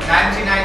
99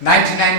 99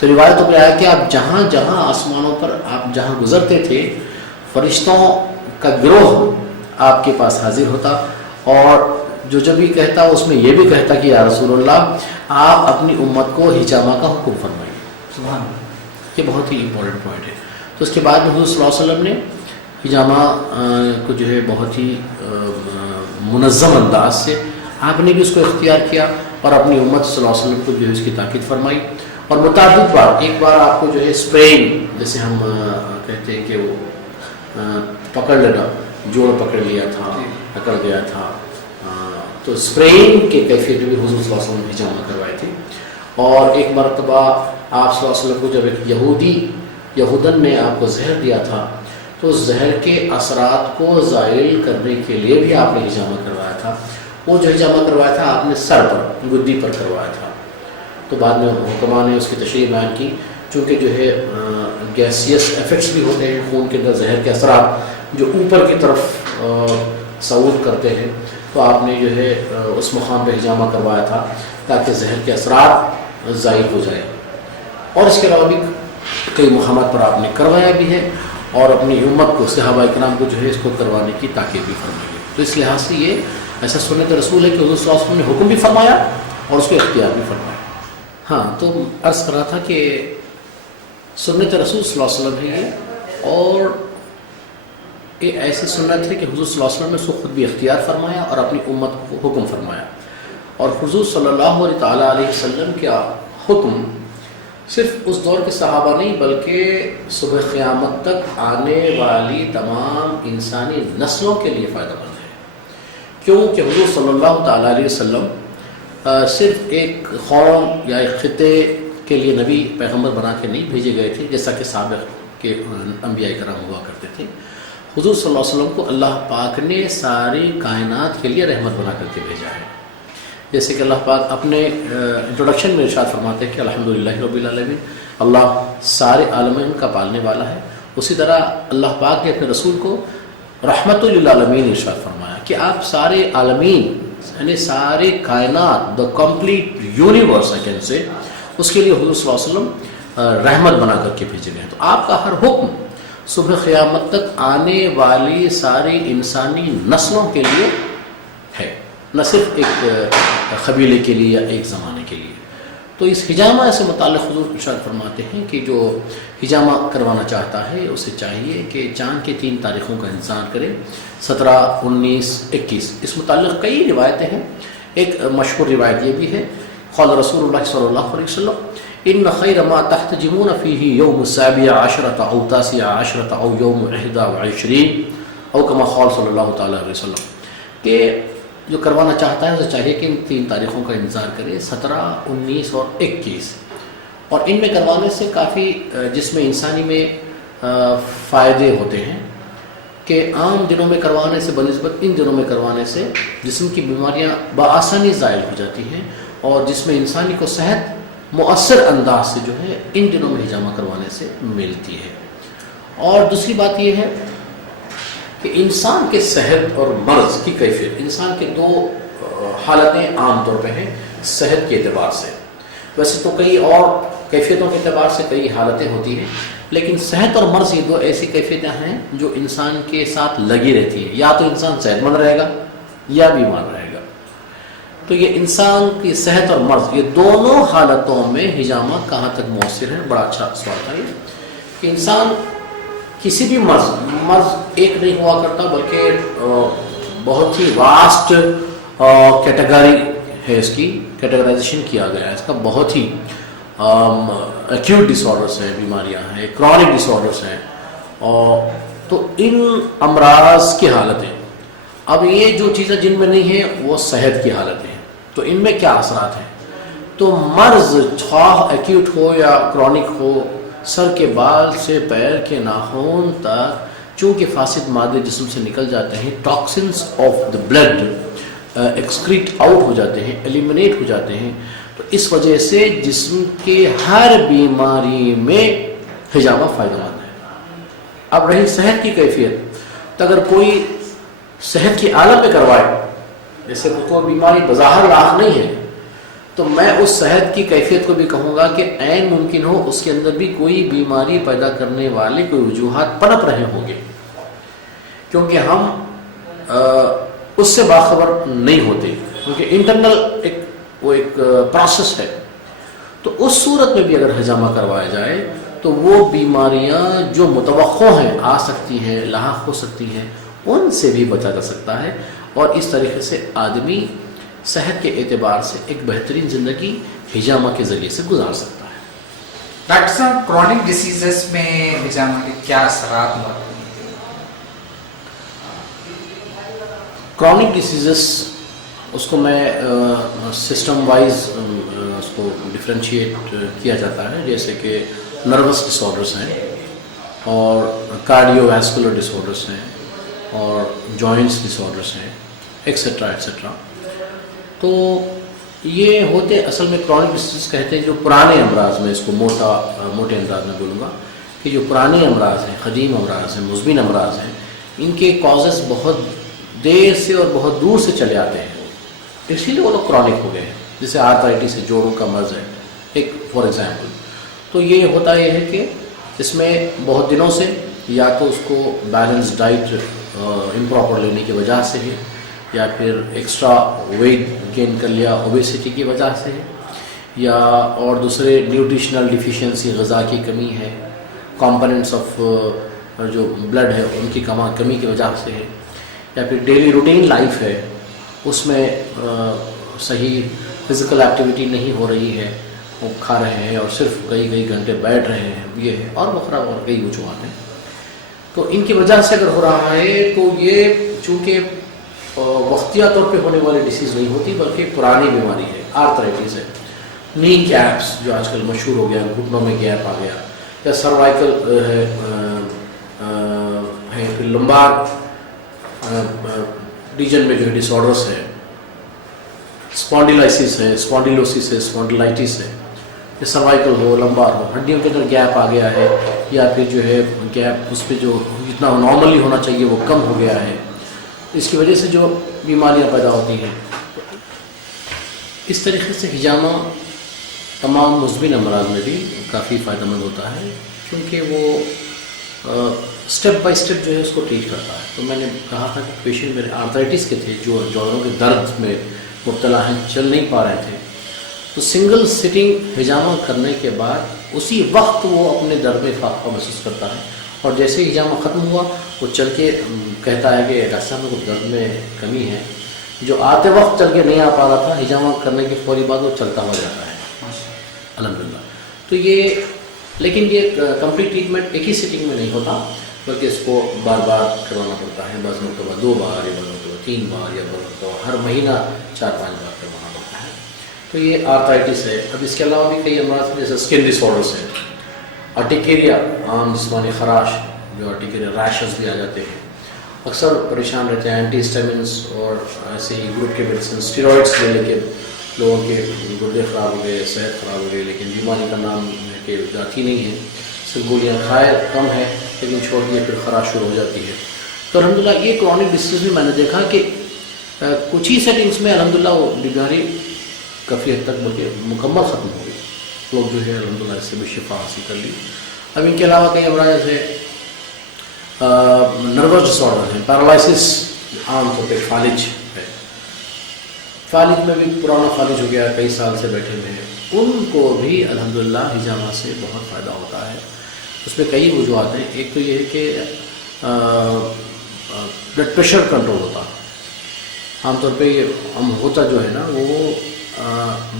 تو روایتوں میں آیا کہ آپ جہاں جہاں آسمانوں پر آپ جہاں گزرتے تھے فرشتوں کا گروہ آپ کے پاس حاضر ہوتا، اور جو بھی کہتا اس میں یہ بھی کہتا کہ یا رسول اللہ آپ اپنی امت کو حجامہ کا حکم فرمائیے. سبحان اللہ. یہ بہت ہی امپورٹنٹ پوائنٹ ہے. تو اس کے بعد حضور صلی اللہ علیہ وسلم نے حجامہ کو جو ہے بہت ہی منظم انداز سے آپ نے بھی اس کو اختیار کیا اور اپنی امت صلی اللہ علیہ وسلم کو جو ہے اس کی تاکید فرمائی. اور متعدد بار، ایک بار آپ کو جو ہے اسپرینگ جیسے ہم کہتے ہیں کہ وہ پکڑ لینا، جوڑ پکڑ لیا تھا، پکڑ گیا تھا، تو اسپرینگ کے کیفیت بھی حضور صلی اللہ علیہ وسلم نے حجامہ کروائے تھے. اور ایک مرتبہ آپ صلی اللہ علیہ وسلم کو جب ایک یہودن نے آپ کو زہر دیا تھا تو اس زہر کے اثرات کو زائل کرنے کے لیے بھی آپ نے حجامہ کروایا تھا. وہ جو حجامہ کروایا تھا آپ نے سر پر، گدی پر کروایا تھا. تو بعد میں حکماء نے اس کی تشریح بیان کی، چونکہ جو ہے گیسیس ایفیکٹس بھی ہوتے ہیں خون کے اندر، زہر کے اثرات جو اوپر کی طرف صعود کرتے ہیں، تو آپ نے جو ہے اس مقام پہ حجامہ کروایا تھا تاکہ زہر کے اثرات زائل ہو جائیں. اور اس کے علاوہ بھی کئی مقامات پر آپ نے کروایا بھی ہے اور اپنی امت کو، صحابہ کرام کو جو ہے اس کو کروانے کی تاکید بھی فرمائی ہے. تو اس لحاظ سے یہ ایسا سنت رسول ہے کہ حضور صلی اللہ علیہ وسلم نے حکم بھی فرمایا اور اس کو اختیار بھی فرمایا. ہاں، تو عرض کر رہا تھا کہ سنت رسول صلی اللہ علیہ وسلم ہے یہ، اور یہ ایسی سنت ہے کہ حضور صلی اللہ علیہ وسلم نے اس کو خود بھی اختیار فرمایا اور اپنی امت کو حکم فرمایا. اور حضور صلی اللہ تعالیٰ علیہ وسلم کا حکم صرف اس دور کے صحابہ نہیں بلکہ صبح قیامت تک آنے والی تمام انسانی نسلوں کے لیے فائدہ مند ہے. کیونکہ حضور صلی اللہ تعالیٰ علیہ وسلم صرف ایک قوم یا ایک خطے کے لیے نبی پیغمبر بنا کے نہیں بھیجے گئے تھے جیسا کہ سابق کے انبیاء کرام ہوا کرتے تھے. حضور صلی اللہ علیہ وسلم کو اللہ پاک نے ساری کائنات کے لیے رحمت بنا کر کے بھیجا ہے. جیسے کہ اللہ پاک اپنے انٹروڈکشن میں ارشاد فرماتے ہیں کہ الحمدللہ رب العالمین، اللہ سارے عالمین کا پالنے والا ہے. اسی طرح اللہ پاک نے اپنے رسول کو رحمت للعالمین ارشاد فرمایا کہ آپ سارے عالمین یعنی سارے کائنات، the complete universe I can say, اس کے لیے حضور صلی اللہ علیہ وسلم رحمت بنا کر کے بھیجے گئے ہیں. تو آپ کا ہر حکم صبح قیامت تک آنے والی ساری انسانی نسلوں کے لیے ہے، نہ صرف ایک قبیلے کے لیے یا ایک زمانے کے لیے. تو اس حجامہ سے متعلق حضور ارشاد فرماتے ہیں کہ جو حجامہ کروانا چاہتا ہے اسے چاہیے کہ چاند کے 3 تاریخوں کا انتظار کرے، 17، 19، 21. اس متعلق کئی روایتیں ہیں. ایک مشہور روایت یہ بھی ہے، قال رسول اللہ صلی اللہ علیہ وسلم ان خیر ما تحتجمون فیہ یوم السابع عشرۃ او تاسع عشرۃ او یوم 21 او کما قال صلی اللہ تعالیٰ علیہ وسلم، کہ جو کروانا چاہتا ہے اسے چاہیے کہ ان 3 تاریخوں کا انتظار کرے، 17، 19 اور 21. اور ان میں کروانے سے کافی جسم انسانی میں فائدے ہوتے ہیں کہ عام دنوں میں کروانے سے بنسبت ان دنوں میں کروانے سے جسم کی بیماریاں بآسانی زائل ہو جاتی ہیں اور جسم انسانی کو صحت مؤثر انداز سے جو ہے ان دنوں میں حجامہ کروانے سے ملتی ہے. اور دوسری بات یہ ہے کہ انسان کے صحت اور مرض کی کیفیت، انسان کے 2 حالتیں عام طور پہ ہیں صحت کے اعتبار سے. ویسے تو کئی اور کیفیتوں کے اعتبار سے کئی حالتیں ہوتی ہیں، لیکن صحت اور مرض یہ 2 ایسی کیفیتیں ہیں جو انسان کے ساتھ لگی رہتی ہیں. یا تو انسان صحت مند رہے گا یا بیمار رہے گا. تو یہ انسان کی صحت اور مرض، یہ دونوں حالتوں میں حجامہ کہاں تک مؤثر ہے؟ بڑا اچھا سوال تھا یہ کہ انسان کسی بھی مرض ایک نہیں ہوا کرتا بلکہ بہت ہی واسٹ کیٹیگری ہے، اس کی کیٹیگرائزیشن کیا گیا ہے. اس کا بہت ہی ایکیوٹ ڈس آرڈرس ہیں، بیماریاں ہیں، کرونک ڈس آرڈرس ہیں. تو ان امراض کی حالتیں، اب یہ جو چیزیں جن میں نہیں ہیں وہ صحت کی حالتیں ہیں. تو ان میں کیا اثرات ہیں؟ تو مرض خواہ ایکیوٹ ہو یا کرونک ہو، سر کے بال سے پیر کے ناخن تک چونکہ فاسد مادے جسم سے نکل جاتے ہیں، toxins of the blood excrete out ہو جاتے ہیں، ایلیمنیٹ ہو جاتے ہیں. تو اس وجہ سے جسم کے ہر بیماری میں حجامہ فائدہ مند ہے. اب رہی صحت کی کیفیت، تو اگر کوئی صحت کی عالم میں کروائے، جیسے کوئی بیماری بظاہر لاحق نہیں ہے تو میں اس صحت کی کیفیت کو بھی کہوں گا کہ عین ممکن ہو اس کے اندر بھی کوئی بیماری پیدا کرنے والے کوئی وجوہات پنپ رہے ہوں گے، کیونکہ ہم اس سے باخبر نہیں ہوتے، کیونکہ انٹرنل ایک پروسیس ہے. تو اس صورت میں بھی اگر حجامہ کروایا جائے تو وہ بیماریاں جو متوقع ہیں، آ سکتی ہیں، لاحق ہو سکتی ہیں، ان سے بھی بچا جا سکتا ہے، اور اس طریقے سے آدمی صحت کے اعتبار سے ایک بہترین زندگی حجامہ کے ذریعے سے گزار سکتا ہے. ڈاکٹر صاحب، کرونک ڈیسیزز میں حجامہ کے کیا اثرات ہوتے ہیں؟ کرونک ڈیسیزز، اس کو میں سسٹم وائز اس کو ڈفرینشیٹ کیا جاتا ہے، جیسے کہ نروس ڈس آرڈرس ہیں، اور کارڈیو ویسکولر ڈس آرڈرس ہیں، اور جوائنٹس ڈس آرڈرس ہیں، ایکسیٹرا ایکسیٹرا. تو یہ ہوتے اصل میں کرونک ڈیسیز کہتے ہیں جو پرانے امراض میں، اس کو موٹے انداز میں بولوں گا کہ جو پرانے امراض ہیں، قدیم امراض ہیں، مزمن امراض ہیں، ان کے کازز بہت دیر سے اور بہت دور سے چلے آتے ہیں، اسی لیے وہ لوگ کرونک ہو گئے ہیں. جیسے آرتھرائٹس ہے، جوڑوں کا مرض ہے ایک فار ایگزامپل. تو یہ ہوتا یہ ہے کہ اس میں بہت دنوں سے یا تو اس کو بیلنس ڈائٹ امپراپر لینے کی وجہ سے ہے، یا پھر ایکسٹرا ویٹ گین کر لیا اوبیسٹی کی وجہ سے ہے، یا اور دوسرے نیوٹریشنل ڈیفیشنسی، غذا کی کمی ہے، کمپوننٹس آف جو بلڈ ہے ان کی کمی کی وجہ سے ہے، یا پھر ڈیلی روٹین لائف ہے اس میں صحیح فزیکل ایکٹیویٹی نہیں ہو رہی ہے، وہ کھا رہے ہیں اور صرف کئی گھنٹے بیٹھ رہے ہیں، یہ ہے، اور وغیرہ اور کئی وجوہات ہیں. تو ان کی وجہ سے اگر ہو رہا ہے تو یہ چونکہ وقتیہ طور پہ ہونے والی ڈیسیز نہیں ہوتی بلکہ پرانی بیماری ہے. آرتھرائٹس ہے، نی گیپس جو آج کل مشہور ہو گیا، گھٹنوں میں گیپ آ گیا، یا سروائکل ہے، پھر لمبار ریجن میں جو ہے ڈس آرڈرس ہے، اسپونڈیلائسس ہے، اسپونڈیلوسس ہے، اسپونڈیلائٹس ہے، یا سروائکل ہو، لمبار ہو، ہڈیوں کے اندر گیپ آ گیا ہے، یا پھر جو ہے گیپ اس پہ جو جتنا نارملی ہونا چاہیے وہ کم ہو گیا ہے، اس کی وجہ سے جو بیماریاں پیدا ہوتی ہیں. اس طریقے سے حجامہ تمام مزمن امراض میں بھی کافی فائدہ مند ہوتا ہے، کیونکہ وہ اسٹیپ بائی اسٹیپ جو ہے اس کو ٹریٹ کرتا ہے. تو میں نے کہا تھا کہ پیشنٹ میرے آرتھرائٹس کے تھے جو جوڑوں کے درد میں مبتلا ہیں، چل نہیں پا رہے تھے، تو سنگل سٹنگ حجامہ کرنے کے بعد اسی وقت وہ اپنے درد میں فاقہ محسوس کرتا ہے، اور جیسے ہی حجامہ ختم ہوا وہ چل کے کہتا ہے کہ ڈاکٹر صاحب کو درد میں کمی ہے. جو آتے وقت چل کے نہیں آ پا رہا تھا، حجامہ کرنے کے فوری بعد وہ چلتا ہوا جاتا ہے الحمدللہ. تو یہ لیکن یہ کمپلیٹ ٹریٹمنٹ ایک ہی سٹنگ میں نہیں ہوتا بلکہ اس کو بار بار کروانا پڑتا ہے، بعض مرتبہ 2 بار، یا بعض مرتبہ 3 بار، یا بعض مرتبہ ہر مہینہ 4-5 بار کروانا پڑتا ہے. تو یہ آرتھرائٹس ہے. اب اس کے علاوہ بھی کئی امراض ہیں جیسے اسکن ڈس آرڈرس ہیں، ارٹیکیریا، عام جسمانی خراش جو ارٹیکیریا، ریشز بھی آ جاتے ہیں، اکثر پریشان رہتے ہیں. اینٹی ہسٹامنس اور ایسے ہی گروپ کے میڈیسن، اسٹیرائڈس لے لے کے لوگوں کے گردے خراب ہو گئے، صحت خراب ہو گئی، لیکن بیماری کا نام ہے کہ جاتی نہیں ہے، صرف گولیاں کھائے کم ہے لیکن چھوڑ دیے پھر خراش شروع ہو جاتی ہے. تو الحمدللہ یہ کرونک ڈیسیز میں نے دیکھا کہ کچھ ہی سیٹنگس میں الحمدللہ وہ بیماری کافی حد تک بلکہ مکمل ختم ہو گئی. لوگ جو ہے الحمدللہ اس سے بھی شفا حاصل کر لی. اب ان کے علاوہ کئی امراض جیسے نروس ڈس آرڈر ہیں، پیرالائسس عام طور پہ فالج ہے، فالج میں بھی پرانا فالج ہو گیا، کئی سال سے بیٹھے ہوئے ہیں، ان کو بھی الحمدللہ حجامہ سے بہت فائدہ ہوتا ہے. اس میں کئی وجوہات ہیں. ایک تو یہ ہے کہ بلڈ پریشر کنٹرول ہوتا ہے. عام طور پہ ہم ہوتا جو ہے نا وہ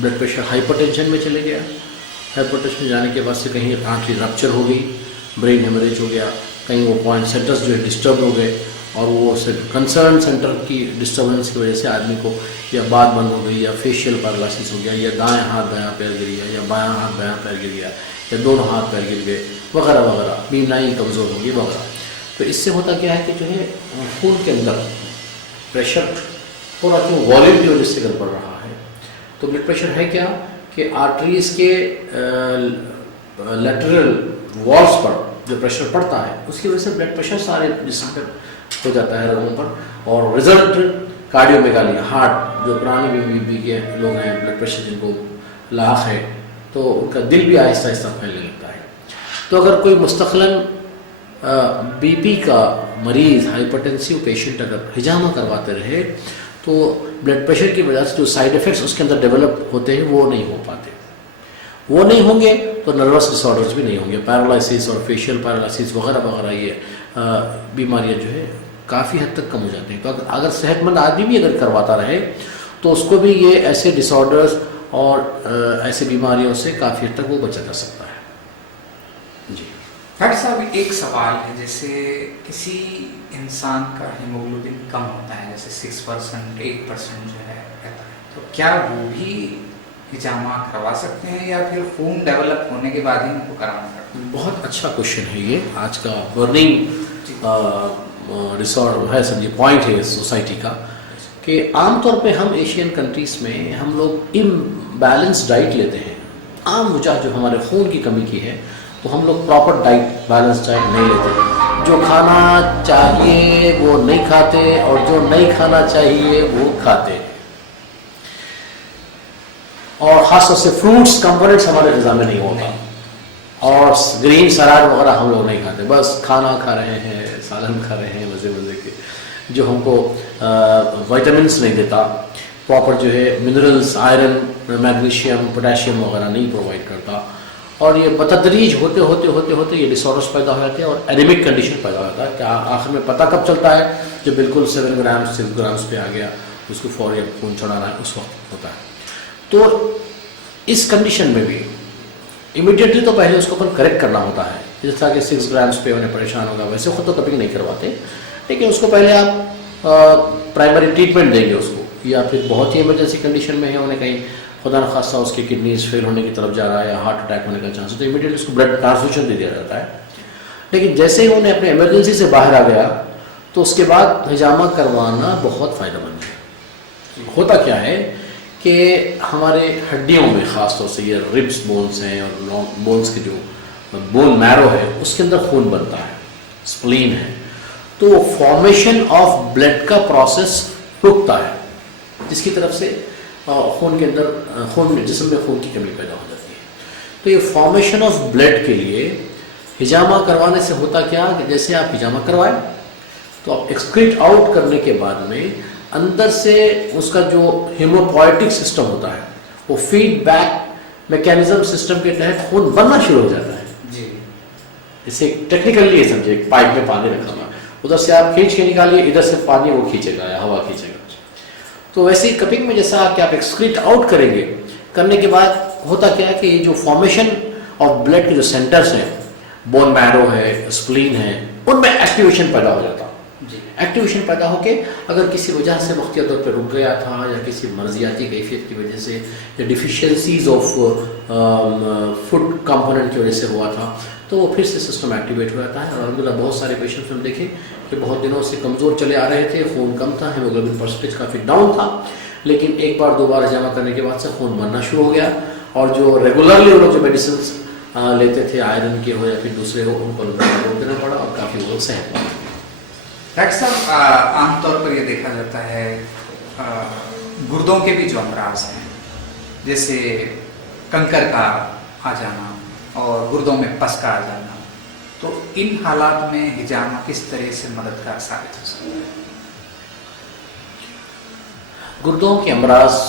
بلڈ پریشر ہائپر ٹینشن میں چلے گیا، ہائپر ٹینشن جانے کے بعد سے کہیں آنکھیں رپچر ہو گئی، برین ہیمریج ہو گیا، کہیں وہ پوائنٹ سینٹرز جو ہے ڈسٹرب ہو گئے، اور وہ کنسرن سینٹر کی ڈسٹربنس کی وجہ سے آدمی کو یا بات بند ہو گئی، یا فیشیل پیرالائسس ہو گیا، یا دائیں ہاتھ بایاں پیر گر گیا، یا بایاں ہاتھ بایاں پیر گر گیا، یا دونوں ہاتھ پیر گر گئے وغیرہ وغیرہ، بینائی کمزور ہوگی وغیرہ. تو اس سے ہوتا کیا ہے کہ جو ہے خون کے اندر پریشر تھوڑا کیوں والیوم کی وجہ سے گڑبڑ رہا ہے. تو بلڈ پریشر ہے کیا کہ آرٹریز کے لیٹرل والس پر جو پریشر پڑتا ہے اس کی وجہ سے بلڈ پریشر سارے جسم پر ہو جاتا ہے رگوں پر، اور رزلٹ کارڈیومیگالی ہارٹ جو پرانی بی کے لوگ ہیں بلڈ پریشر جن کو لاحق ہے تو ان کا دل بھی آہستہ آہستہ پھیلنے لگتا ہے. تو اگر کوئی مستقلاً بی پی کا مریض ہائپرٹینسیو پیشنٹ اگر ہجامہ کرواتے رہے تو بلڈ پریشر کی وجہ سے جو سائیڈ ایفیکٹس اس کے اندر ڈیولپ ہوتے ہیں وہ نہیں ہو پاتے. وہ نہیں ہوں گے تو نروس ڈس آرڈرز بھی نہیں ہوں گے. پیرالائسس اور فیشیل پیرالائسس وغیرہ وغیرہ یہ بیماریاں جو ہے کافی حد تک کم ہو جاتی ہیں. تو اگر صحت مند آدمی بھی اگر کرواتا رہے تو اس کو بھی یہ ایسے ڈس آرڈرز اور ایسی بیماریوں سے کافی حد تک وہ بچا جا سکتا ہے. جی ڈاکٹر صاحب ایک سوال ہے، جیسے کسی انسان کا ہیموگلوبن کم ہوتا ہے جیسے 6%، 8% جو ہے رہتا ہے، تو کیا وہ بھی ہجامہ کروا سکتے ہیں یا پھر خون ڈیولپ ہونے کے بعد ہی ان کو کرانا پڑتا ہے؟ بہت اچھا کوشچن ہے یہ، آج کا برننگ ریسورٹ ہے سر، یہ پوائنٹ ہے سوسائٹی کا کہ عام طور پہ ہم ایشین کنٹریز میں ہم لوگ امبیلنس ڈائٹ لیتے ہیں. عام وجہ جو ہمارے خون کی کمی کی ہے تو ہم لوگ پراپر ڈائٹ بیلنس ڈائٹ نہیں لیتے. جو کھانا چاہیے وہ نہیں کھاتے اور جو نہیں کھانا چاہیے وہ کھاتے. اور خاص طور سے فروٹس کمپوننٹس ہمارے غذا میں نہیں ہوتا اور گرین سلاد وغیرہ ہم لوگ نہیں کھاتے. بس کھانا کھا رہے ہیں، سالن کھا رہے ہیں مزے مزے کے، جو ہم کو وائٹامنس نہیں دیتا، پراپر جو ہے منرلز، آئرن، میگنیشیم، پوٹیشیم وغیرہ نہیں پرووائڈ کرتا. اور یہ بتدریج ہوتے ہوتے ہوتے ہوتے یہ ڈس آرڈرس پیدا ہو جاتے ہیں اور اینیمک کنڈیشن پیدا ہو جاتا ہے کہ آخر میں پتہ کب چلتا ہے جو بالکل 7 گرامز 6 گرامز پہ آ گیا، اس کو فوری خون چڑھانا ہے اس وقت ہوتا ہے. تو اس کنڈیشن میں بھی امیڈیٹلی تو پہلے اس کو اپن کریکٹ کرنا ہوتا ہے. جس طرح کہ 6 گرامز پہ انہیں پریشان ہوگا ویسے خود تو کبھی نہیں کرواتے، لیکن اس کو پہلے آپ پرائمری ٹریٹمنٹ دیں گے اس کو، یا پھر بہت ہی ایمرجنسی کنڈیشن میں ہے، انہیں کہیں خدا نخواستہ اس کی کڈنیز فیل ہونے کی طرف جا رہا ہے یا ہارٹ اٹیک ہونے کا چانس ہے تو امیڈیٹلی اس کو بلڈ ٹرانسفیوژن دے دیا جاتا ہے. لیکن جیسے ہی انہیں اپنے ایمرجنسی سے باہر آ گیا تو اس کے بعد ہجامہ کروانا بہت فائدہ مند ہے. ہوتا کیا ہے کہ ہمارے ہڈیوں میں خاص طور سے یہ ربس بونز ہیں اور لانگ بونز کے جو بون میرو ہے اس کے اندر خون بنتا ہے، اسپلین ہے، تو فارمیشن آف بلڈ کا پروسیس رکتا ہے جس کی طرف سے خون کے اندر جسم میں خون کی کمی پیدا ہو جاتی ہے. تو یہ فارمیشن آف بلڈ کے لیے ہجامہ کروانے سے ہوتا کیا کہ جیسے آپ ہجامہ کروائیں تو آپ ایکسکریٹ آؤٹ کرنے کے بعد میں اندر سے اس کا جو ہیموپوئٹک سسٹم ہوتا ہے وہ فیڈ بیک میکینزم سسٹم کے تحت خون بننا شروع ہو جاتا ہے. جی اسے ٹیکنیکلی یہ سمجھے ایک پائپ میں پانی رکھا ہوا، ادھر سے آپ کھینچ کے نکالیے، ادھر سے پانی وہ کھینچے گا یا ہوا کھینچے گا. تو ویسے ہی کپنگ میں جیسا کہ آپ ایکسکریٹ آؤٹ کریں گے، کرنے کے بعد ہوتا کیا ہے کہ یہ جو فارمیشن آف بلڈ کے جو سینٹرز ہیں، بون میرو ہے، اسپلین ہے، ان میں ایکٹیویشن پیدا ہو جاتا. ایکٹیویشن پیدا ہو کے اگر کسی وجہ سے مخفیہ طور پہ رک گیا تھا یا کسی مرضیاتی کیفیت کی وجہ سے یا ڈیفیشینسیز آف فوڈ کمپوننٹ کی وجہ سے ہوا تھا تو وہ پھر سے سسٹم ایکٹیویٹ ہو جاتا ہے. اور الحمدللہ بہت سارے پیشنٹس ہم دیکھیں کہ بہت دنوں سے کمزور چلے آ رہے تھے، خون کم تھا، ہیموگلوبن پرسنٹیج کافی ڈاؤن تھا، لیکن ایک بار 2 بار ہجامہ کرنے کے بعد سے خون بننا شروع ہو گیا. اور جو ریگولرلی وہ لوگ جو میڈیسنس لیتے تھے آئرن کے ہو یا پھر دوسرے ہو ان کو روک دینا پڑا اور کافی وہ صحت مند. ڈاکٹر صاحب عام طور پر یہ دیکھا جاتا ہے گردوں کے بھی جو امراض ہیں جیسے کنکر کا آ جانا اور گردوں میں پس کا آ جانا، تو ان حالات میں ہجامہ کس طرح سے مددگار ثابت ہو سکتا ہے؟ گردوں کے امراض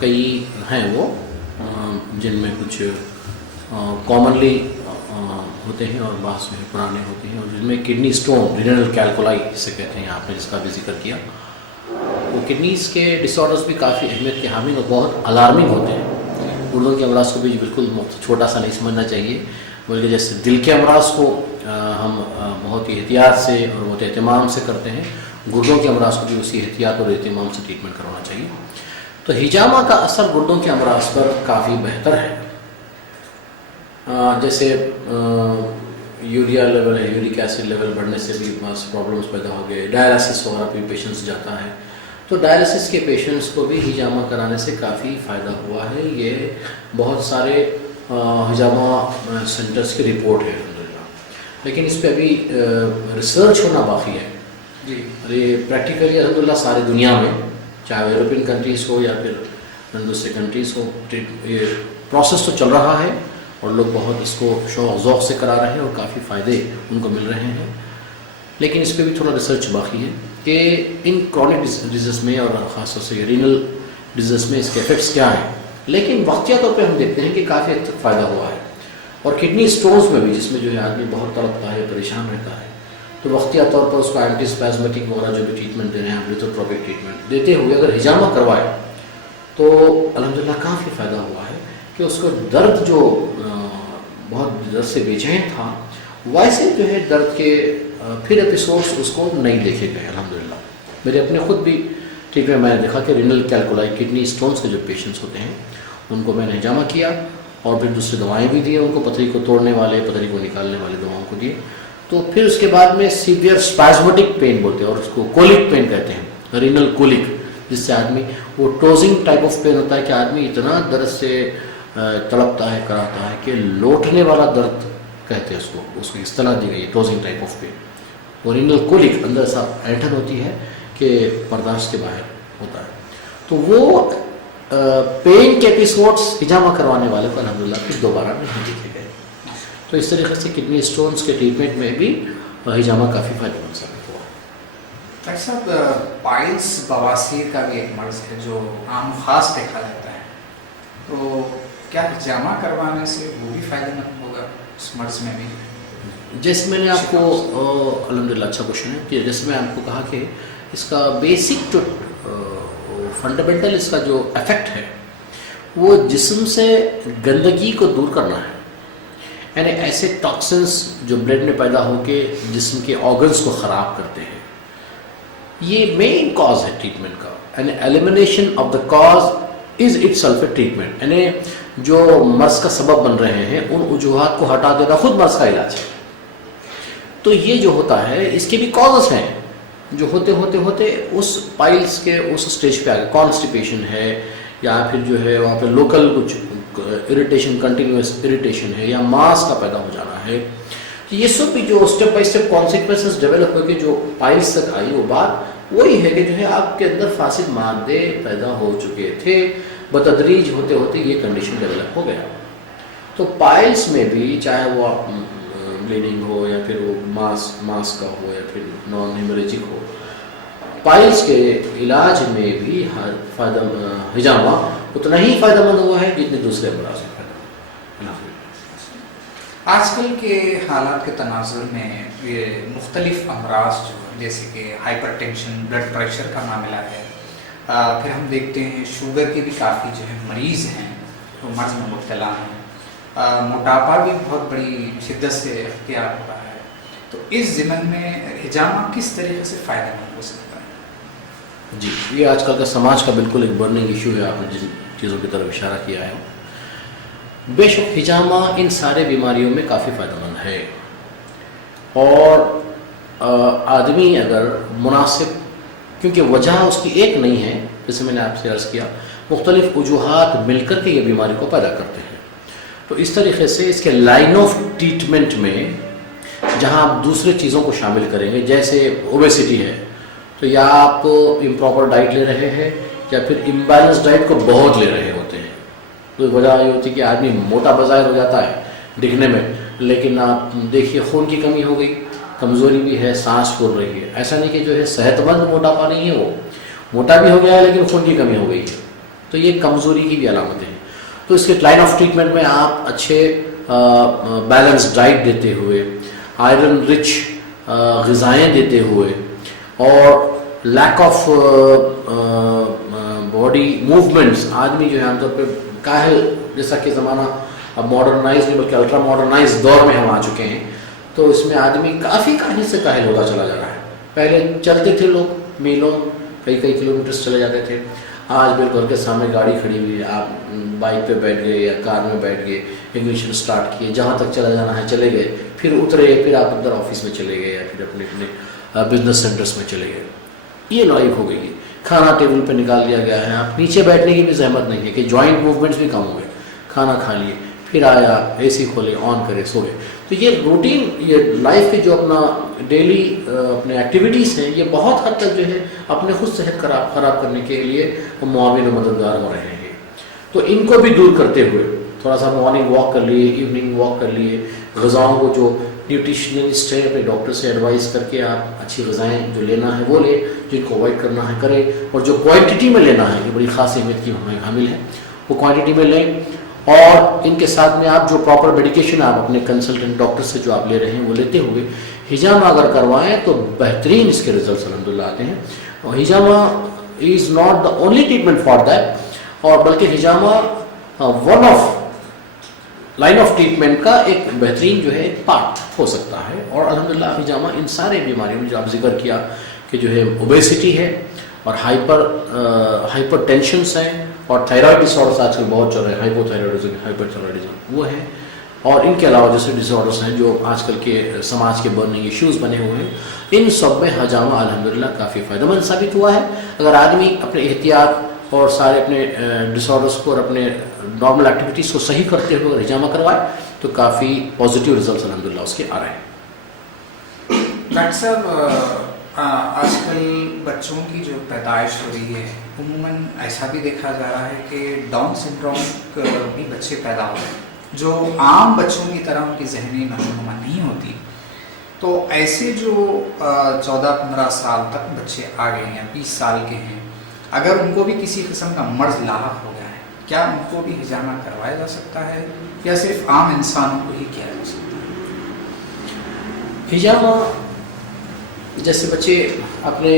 کئی ہیں وہ جن میں کچھ کامنلی ہوتے ہیں اور بعض میں پرانے ہوتے ہیں، اور جن میں کڈنی سٹون، رینل کیلکولائی جسے کہتے ہیں، آپ نے جس کا بھی ذکر کیا، وہ کڈنیز کے ڈس آرڈرز بھی کافی اہمیت کے حامل اور بہت الارمنگ ہوتے ہیں. گردوں کے امراض کو بھی بالکل چھوٹا سا نہیں سمجھنا چاہیے، بلکہ جیسے دل کے امراض کو ہم بہت ہی احتیاط سے اور بہت اہتمام سے کرتے ہیں، گردوں کے امراض کو بھی اسی احتیاط اور اہتمام سے ٹریٹمنٹ کروانا چاہیے. تو ہجامہ کا اثر گردوں کے امراض پر کافی بہتر ہے. جیسے یوریا لیول ہے، یورک ایسڈ لیول بڑھنے سے بھی بعض پرابلمس پیدا ہو گئے، ڈائلسس وغیرہ بھی پیشنٹس جاتا ہے، تو ڈائلسس کے پیشنٹس کو بھی ہجامہ کرانے سے کافی فائدہ ہوا ہے. یہ بہت سارے ہجامہ سینٹرز کی رپورٹ ہے الحمدللہ، لیکن اس پہ ابھی ریسرچ ہونا باقی ہے جی اور یہ پریکٹیکلی الحمدللہ ساری دنیا میں چاہے وہ یورپین کنٹریز ہو یا پھر دوسرے کنٹریز ہو یہ پروسیس تو چل رہا ہے اور لوگ بہت اس کو شوق ذوق سے کرا رہے ہیں اور کافی فائدے ان کو مل رہے ہیں. لیکن اس پہ بھی تھوڑا ریسرچ باقی ہے کہ ان کرونک ڈیزیز میں اور خاص طور سے رینل ڈیزیز میں اس کے افیکٹس کیا ہیں. لیکن وقتیہ طور پہ ہم دیکھتے ہیں کہ کافی حد تک فائدہ ہوا ہے. اور کڈنی اسٹونز میں بھی جس میں جو ہے آدمی بہت تڑپتا ہے پریشان رہتا ہے تو وقتیہ طور پر اس کو اینٹی اسپیزمیٹک وغیرہ جو بھی ٹریٹمنٹ دے رہے ہیں لیتھوٹروپک ٹریٹمنٹ دیتے ہوئے اگر ہجامہ کروائے تو الحمدللہ کافی فائدہ ہوا ہے کہ اس کو درد جو بہت درد سے بے چین تھا ویسے جو ہے درد کے پھر ایپیسوڈس اس کو نہیں دیکھے گئے. الحمدللہ میرے اپنے خود بھی ٹریٹمنٹ میں نے دیکھا کہ رینل کیلکولائی کڈنی اسٹونس کے جو پیشنٹس ہوتے ہیں ان کو میں نے ہجامہ کیا اور پھر دوسری دوائیں بھی دی ان کو, پتھری کو توڑنے والے پتھری کو نکالنے والے دواؤں کو دیے. تو پھر اس کے بعد میں سیویئر اسپاسموٹک پین بولتے ہیں اور اس کو کولک پین کہتے ہیں, رینل کولک, جس سے آدمی وہ ٹوزنگ ٹائپ آف پین ہوتا ہے کہ آدمی اتنا درد سے تڑپتا ہے کراتا ہے کہ لوٹنے والا درد کہتے ہیں اس کو اصطلاح دی گئی ہے ٹوزنگ ٹائپ آف پین. اور رینل کولک اندر ایسا اینٹھن ہوتی ہے کہ برداشت کے باہر ہوتا ہے. تو وہ پین کے ایپیسوڈس ہجامہ کروانے والے کو الحمدللہ پھر دوبارہ نہیں دیکھے گئے. تو اس طریقے سے کڈنی اسٹونز کے ٹریٹمنٹ میں بھی ہجامہ کافی فائدہ مند ثابت ہوا. ڈاکٹر صاحب پائلس بواسیر کا بھی ایک مرض ہے جو عام خاص دیکھا جاتا ہے, تو کیا ہجامہ کروانے سے وہ بھی فائدہ مند ہوگا اس مرض میں بھی؟ جیسے میں نے آپ کو الحمدللہ اچھا کوشچن ہے کہ جیسے میں آپ کو کہا کہ اس کا بیسک جو فنڈامنٹل اس کا جو افیکٹ ہے وہ جسم سے گندگی کو دور کرنا ہے. یعنی ایسے ٹاکسنس جو بلڈ میں پیدا ہو کے جسم کے آرگنس کو خراب کرتے ہیں, یہ مین کاز ہے ٹریٹمنٹ کا. یعنی elimination of the cause is it self a treatment. یعنی جو مرض کا سبب بن رہے ہیں ان وجوہات کو ہٹا دینا خود مرض کا علاج ہے. تو یہ جو ہوتا ہے اس کے بھی کازز ہیں جو ہوتے ہوتے ہوتے اس پائلس کے اس اسٹیج پہ آ گئے. کانسٹیپیشن ہے یا پھر جو ہے وہاں پہ لوکل کچھ اریٹیشن, کنٹینیوس اریٹیشن ہے یا ماس کا پیدا ہو جانا ہے. یہ سب بھی جو step by step consequences develop ہو کے جو پائلس تک آئی وہ بات وہی ہے کہ جو ہے آپ کے اندر فاسد مادے پیدا ہو چکے تھے, بتدریج ہوتے ہوتے یہ کنڈیشن ڈیولپ ہو گیا. تو پائلس میں بھی چاہے وہ آپ بلیڈنگ ہو یا پھر وہ ماس کا ہو یا پھر نان ہیموریجک ہو, پائلس کے علاج میں بھی ہر ہجامہ اتنا ہی فائدہ مند ہوا ہے جتنے دوسرے امراض میں فائدہ. آج کل کے حالات کے تناظر میں یہ مختلف امراض جو جیسے کہ ہائپر ٹینشن, بلڈ پریشر کا معاملہ ہے, پھر ہم دیکھتے ہیں شوگر کے بھی کافی جو ہے مریض ہیں جو مرض میں مبتلا ہیں, موٹاپا بھی بہت بڑی شدت سے اختیار ہو رہا ہے. تو اس ضمن میں ہجامہ کس طریقے سے فائدہ مند ہو سکتا ہے؟ جی, یہ آج کل کا سماج کا بالکل ایک برننگ ایشو ہے. آپ نے جن چیزوں کی طرف اشارہ کیا ہے, بے شک ہجامہ ان سارے بیماریوں میں کافی فائدہ مند ہے. اور آدمی اگر مناسب, کیونکہ وجہ اس کی ایک نہیں ہے, جیسے میں نے آپ سے عرض کیا مختلف وجوہات مل کر کے یہ بیماری کو پیدا کرتے ہیں. تو اس طریقے سے اس کے لائن آف ٹریٹمنٹ میں جہاں آپ دوسرے چیزوں کو شامل کریں گے, جیسے اوبیسٹی ہے تو یا آپ امپراپر ڈائٹ لے رہے ہیں یا پھر امبیلنس ڈائٹ کو بہت لے رہے ہوتے ہیں. تو وجہ یہ ہوتی ہے کہ آدمی موٹا بظاہر ہو جاتا ہے دکھنے میں, لیکن آپ دیکھیے خون کی کمی ہو گئی, کمزوری بھی ہے, سانس پھول رہی ہے. ایسا نہیں کہ جو ہے صحت مند موٹاپا نہیں ہے, وہ موٹا بھی ہو گیا ہے لیکن خون کی کمی ہو گئی ہے. تو یہ کمزوری کی بھی علامتیں ہیں. تو اس کے لائن آف ٹریٹمنٹ میں آپ اچھے بیلنس ڈائٹ دیتے ہوئے, آئرن رچ غذائیں دیتے ہوئے اور لیک آف باڈی موومنٹس, آدمی جو ہے عام طور پہ کاہل, جیسا کہ زمانہ اب ماڈرنائز نہیں بلکہ الٹرا ماڈرنائز دور میں ہم آ چکے ہیں, تو اس میں آدمی کافی کاہل سے کاہل ہوتا چلا جا رہا ہے. پہلے چلتے تھے لوگ میلوں, کئی کلو میٹرز چلے جاتے تھے. آج بالکل گھر کے سامنے گاڑی کھڑی ہوئی ہے, آپ بائک پہ بیٹھ گئے یا کار میں بیٹھ گئے, اگنیشن سٹارٹ کیے, جہاں تک چلا جانا ہے چلے گئے, پھر اترے, پھر آپ اندر آفس میں چلے گئے یا پھر اپنے اپنے بزنس سینٹرس میں چلے گئے. یہ لائف ہو گئی ہے. کھانا ٹیبل پہ نکال دیا گیا ہے, آپ نیچے بیٹھنے کی بھی زحمت نہیں ہے کہ جوائنٹ موومنٹس بھی کم ہو گئے. کھانا کھا لیے, پھر آیا, اے سی کھولے, آن کرے, سو گئے. تو یہ روٹین، یہ لائف کے جو اپنا ڈیلی اپنے ایکٹیویٹیز ہیں، یہ بہت حد تک جو ہے اپنے خود صحت خراب کرنے کے لیے معاون و مددگار ہو رہے ہیں. تو ان کو بھی دور کرتے ہوئے تھوڑا سا مارننگ واک کر لیے، ایوننگ واک کر لیے، غذاؤں کو جو نیوٹریشنسٹ ہے اپنے ڈاکٹر سے ایڈوائز کر کے آپ اچھی غذائیں جو لینا ہے وہ لیں، جن کو اوائڈ کرنا ہے کریں، اور جو کوانٹٹی میں لینا ہے یہ بڑی خاص اہمیت کی حامل ہے، وہ کوانٹٹی میں لیں. اور ان کے ساتھ میں آپ جو پراپر میڈیکیشن آپ اپنے کنسلٹنٹ ڈاکٹر سے جو آپ لے رہے ہیں وہ لیتے ہوئے ہجامہ اگر کروائیں تو بہترین اس کے ریزلٹس الحمدللہ آتے ہیں. اور ہجامہ is not the only treatment for that, اور بلکہ ہجامہ one of line of treatment کا ایک بہترین جو ہے پارٹ ہو سکتا ہے. اور الحمدللہ ہجامہ ان سارے بیماریوں میں جو آپ ذکر کیا کہ جو ہے اوبیسٹی ہے اور ہائپر ٹینشنس ہیں اور تھائرائڈ ڈس آرڈرس آج کل بہت چل رہے ہیں، ہائپو تھائرائڈزم، ہائپر تھائرائڈزم وہ ہیں، اور ان کے علاوہ جیسے ڈس آرڈرس ہیں جو آج کل کے سماج کے برننگ ایشوز بنے ہوئے ہیں، ان سب میں ہجامہ الحمدللہ کافی فائدہ مند ثابت ہوا ہے. اگر آدمی اپنے احتیاط اور سارے اپنے ڈس آرڈرس کو اور اپنے نارمل ایکٹیویٹیز کو صحیح کرتے ہوئے اگر ہجامہ کروائے تو کافی پازیٹیو ریزلٹس الحمدللہ اس کے آ رہے ہیں. ڈاکٹر صاحب آج کل بچوں کی جو پیدائش ہو رہی ہے عموماً ایسا بھی دیکھا جا رہا ہے کہ ڈاؤن سنڈروم بھی بچے پیدا ہو رہے ہیں جو عام بچوں کی طرح ان کی ذہنی نشوونما نہیں ہوتی. تو ایسے جو 14-15 سال تک بچے آ گئے ہیں، 20 سال کے ہیں، اگر ان کو بھی کسی قسم کا مرض لاحق ہو گیا ہے، کیا ان کو بھی ہجامہ کروایا جا سکتا ہے یا صرف عام انسانوں کو ہی کیا جا سکتا ہے؟ ہجامہ جیسے بچے اپنے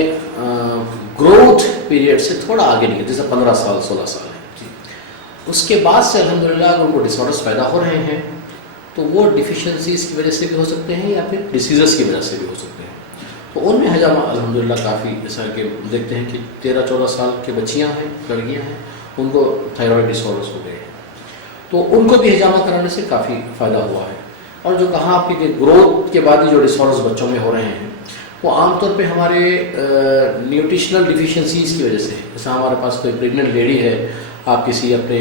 گروتھ پیریڈ سے تھوڑا آگے نکلے، جیسے 15 سال 16 سال ہے، اس کے بعد سے الحمدللہ اگر ان کو ڈس آرڈرس پیدا ہو رہے ہیں تو وہ ڈیفیشنسیز کی وجہ سے بھی ہو سکتے ہیں یا پھر ڈیسیزز کی وجہ سے بھی ہو سکتے ہیں. تو ان میں ہجامہ الحمدللہ کافی ایسا کہ دیکھتے ہیں کہ 13-14 سال کے بچیاں ہیں، لڑکیاں ہیں، ان کو تھائرائڈ ڈس آرڈرس ہو گئے ہیں، تو ان کو بھی ہجامہ کرانے سے کافی فائدہ ہوا ہے. اور جو کہا آپ کہ گروتھ کے بعد جو ڈس آرڈرس بچوں میں ہو رہے ہیں وہ عام طور پہ ہمارے نیوٹریشنل ڈیفیشنسیز کی وجہ سے، جیسے ہمارے پاس کوئی پریگننٹ لیڈی ہے، آپ کسی اپنے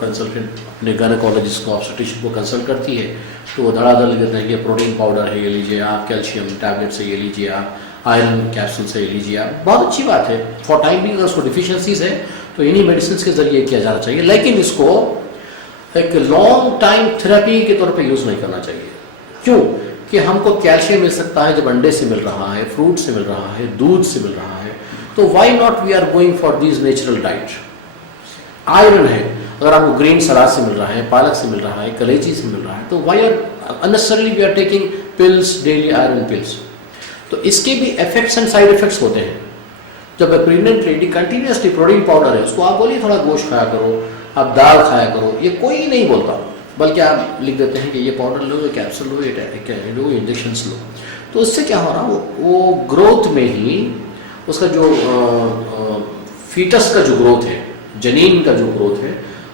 کنسلٹنٹ اپنے گائنیکالوجسٹ کو آبسٹیشن کو کنسلٹ کرتی ہے تو وہ دھڑا دھڑ لیتے ہیں کہ پروٹین پاؤڈر ہے یہ لیجیے آپ، کیلشیم ٹیبلٹ سے یہ لیجیے آپ، آئرن کیپسول سے یہ لیجیے آپ. بہت اچھی بات ہے، فار ٹائم بھی اگر اس کو ڈیفیشنسیز ہے تو انہی میڈیسنس کے ذریعے کیا جانا چاہیے، لیکن اس کو ایک لانگ ٹائم تھراپی کے طور پہ یوز نہیں کرنا چاہیے. کیوں کہ ہم کو کیلشیم مل سکتا ہے جب انڈے سے مل رہا ہے، فروٹ سے مل رہا ہے، دودھ سے مل رہا ہے، تو why not we are going for these natural diet. Iron ہے، اگر آپ کو گرین سلاد سے مل رہا ہے، پالک سے مل رہا ہے، کلیجی سے مل رہا ہے، تو why are unnecessarily we are taking plus daily iron plus. تو اس کے بھی افیکٹس اینڈ سائڈ افیکٹس ہوتے ہیں. جب pregnant lady continuously protein powder ہے اس کو آپ بولیے تھوڑا گوشت کھایا کرو، آپ دال کھایا کرو، یہ کوئی نہیں بولتا، بلکہ آپ لکھ دیتے ہیں کہ یہ پاؤڈر لو، یہ کیپسول لو، یہ لو، یہ انجیکشنس لو. تو اس سے کیا ہو رہا وہ گروتھ میں ہی اس کا جو فیٹس کا جو گروتھ ہے، جنین کا جو گروتھ ہے،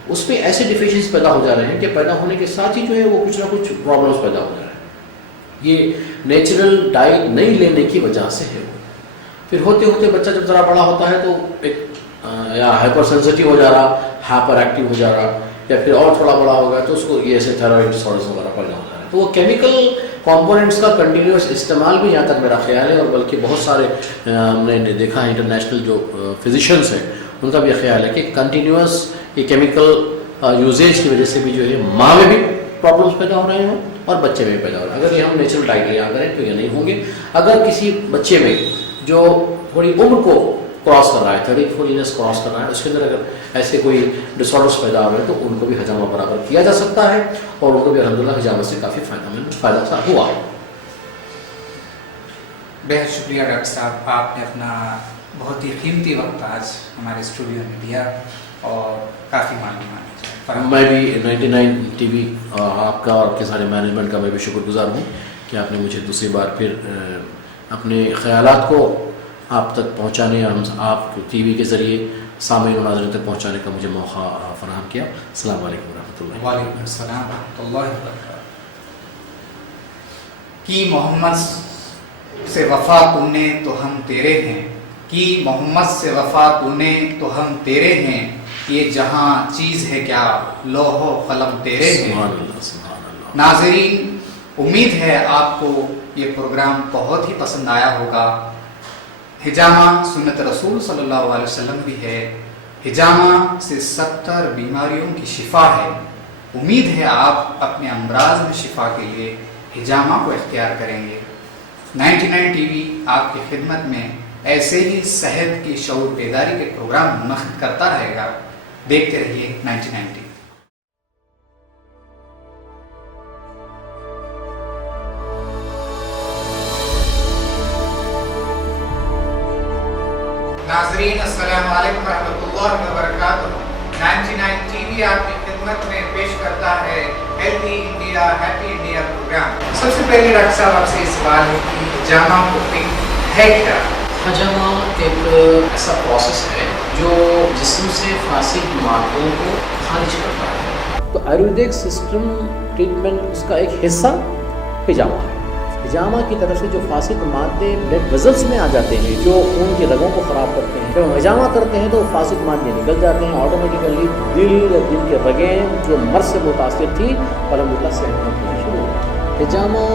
اس پہ ایسے ڈیفیشنس پیدا ہو جا رہے ہیں کہ پیدا ہونے کے ساتھ ہی جو ہے وہ کچھ نہ کچھ پرابلمس پیدا ہو جا رہے ہیں. یہ نیچرل ڈائٹ نہیں لینے کی وجہ سے ہے. پھر ہوتے ہوتے بچہ جب ذرا بڑا ہوتا ہے تو ایک یا ہائپر سینسٹیو ہو جا رہا، ہائپر ایکٹیو ہو جا رہا، یا پھر اور تھوڑا بڑا ہو گیا تو اس کو یہ ایسے تھائرائڈ ڈس آرڈرس وغیرہ پیدا ہو جا رہا ہے. تو وہ کیمیکل کمپوننٹس کا کنٹینیوس استعمال بھی یہاں تک میرا خیال ہے، اور بلکہ بہت سارے ہم نے دیکھا ہے انٹرنیشنل جو فزیشینس ہیں ان کا بھی خیال ہے کہ کنٹینیوس یہ کیمیکل یوزیج کی وجہ سے بھی جو ہے ماں میں بھی پرابلمس پیدا ہو رہے ہیں اور بچے میں بھی پیدا ہو رہے ہیں. اگر یہ ہم نیچرل ڈائٹ لیا کریں تو یہ نہیں ہوں گے. اگر کسی بچے میں جو تھوڑی عمر کو کراس کر رہا ہے، 34 ایئرس کراس کر رہا ہے، اس کے اندر اگر ایسے کوئی ڈس آرڈرس پیدا ہو رہے ہیں تو ان کو بھی ہجامہ برابر کیا جا سکتا ہے، اور ان کو بھی الحمدللہ ہجامہ سے کافی فائدہ ہوا. بہت شکریہ ڈاکٹر صاحب، آپ نے اپنا بہت ہی قیمتی وقت آج ہمارے اسٹوڈیو میں دیا اور کافی معلومات. میں بھی 99 ٹی وی آپ کا اور آپ کے سارے مینجمنٹ کا میں بھی شکر گزار ہوں کہ آپ نے مجھے دوسری بار پھر اپنے خیالات کو آپ تک پہنچانے اور آپ ٹی وی کے ذریعے سامعین و ناظرین تک پہنچانے کا مجھے موقع فراہم کیا. السلام علیکم ورحمۃ اللہ. وعلیکم السلام ورحمۃ اللہ وبرکاتہ. کی محمد سے وفا تو نے تو ہم تیرے ہیں، کی محمد سے وفا تو نے تو ہم تیرے ہیں، یہ جہاں چیز ہے کیا لوح و قلم تیرے ہیں. سبحان اللہ سبحان اللہ. ناظرین، امید ہے آپ کو یہ پروگرام بہت ہی پسند آیا ہوگا۔ حجامہ سنت رسول صلی اللہ علیہ وسلم بھی ہے، حجامہ سے 70 بیماریوں کی شفا ہے۔ امید ہے آپ اپنے امراض میں شفا کے لیے حجامہ کو اختیار کریں گے۔ 99 ٹی وی آپ کی خدمت میں ایسے ہی صحت کی شعور بیداری کے پروگرام منعقد کرتا رہے گا۔ دیکھتے رہیے 99 ٹی وی۔ ناظرین السلام علیکم ورحمۃ اللہ وبرکاتہ۔ 99 ٹی وی آپ کی خدمت میں پیش کرتا ہے healthy India happy India program. سب سے پہلے ڈاکٹر صاحب آپ سے یہ سوال ہے کہ حجامہ کوٹنگ ہے کیا؟ حجامہ ایک ایسا پروسیس ہے جو جسم سے فاسد مادوں کو خارج کرتا ہے۔ تو آیورویدک سسٹم ٹریٹمنٹ اس کا ایک حصہ حجامہ ہے۔ حجامہ کی طرف سے جو فاسد مادے بلڈ ویزلز میں آ جاتے ہیں، جو خون کی رگوں کو خراب کرتے ہیں، جب ہم حجامہ کرتے ہیں تو وہ فاسد مادے نکل جاتے ہیں، آٹومیٹیکلی دل یا دل کے رگیں جو مرض سے متاثر تھیں الحمدللہ صحت مند ہونا شروع ہو۔ حجامہ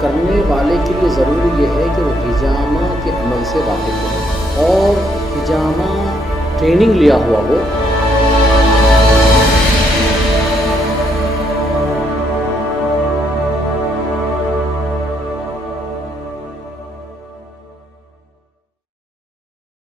کرنے والے کے لیے ضروری یہ ہے کہ وہ حجامہ کے عمل سے واقف ہو اور حجامہ ٹریننگ لیا ہوا ہو